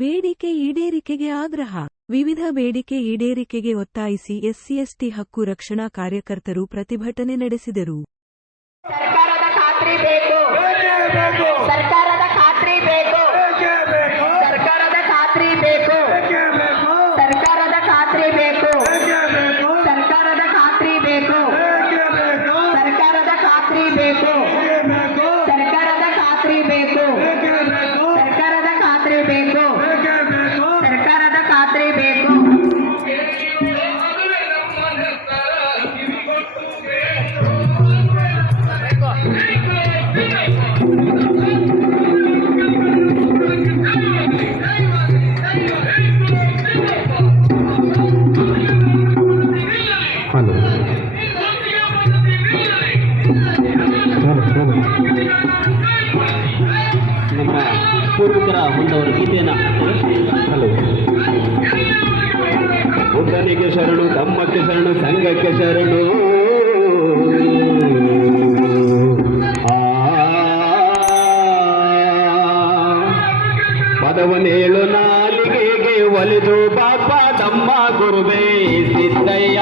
ಬೇಡಿಕೆ ಈಡೇರಿಕೆಗೆ ಆಗ್ರಹ. ವಿವಿಧ ಬೇಡಿಕೆ ಈಡೇರಿಕೆಗೆ ಒತ್ತಾಯಿಸಿ ಎಸ್ಸಿ/ಎಸ್ಟಿ ಹಕ್ಕು ರಕ್ಷಣಾ ಕಾರ್ಯಕರ್ತರು ಪ್ರತಿಭಟನೆ ನಡೆಸಿದರು. ಸರ್ಕಾರದ ಖಾತ್ರಿ ಬೇಕು. ಸರ್ಕಾರದ ಖಾತ್ರಿ ಬೇಕು. ಸರ್ಕಾರದ ಖಾತ್ರಿ ಬೇಕು. ಸರ್ಕಾರದ ಖಾತ್ರಿ ಬೇಕು. ಸರ್ಕಾರದ ಖಾತ್ರಿ ಬೇಕು. ಸರ್ಕಾರದ ಖಾತ್ರಿ ಬೇಕು. ಸರ್ಕಾರದ ಖಾತ್ರಿ ಬೇಕು. ಸರ್ಕಾರದ ಖಾತ್ರಿ ಬೇಕು. ಸರ್ಕಾರದ ಖಾತ್ರಿ ಬೇಕು. ನಮ್ಮ ಪೂರ್ವಿಕರ ಹೊಂದವರು ಗೀತೆಯನ್ನು ಹಲೋ ಬುದ್ಧನಿಗೆ ಶರಣು, ಧಮ್ಮಕ್ಕೆ ಶರಣು, ಸಂಘಕ್ಕೆ ಶರಣು. ಪದವನೇಳು ನಾಲಿಗೆಗೆ ಒಲಿದು ಬಾಪ ಧಮ್ಮ ಗುರುವೇ ಸಿದ್ದಯ್ಯ.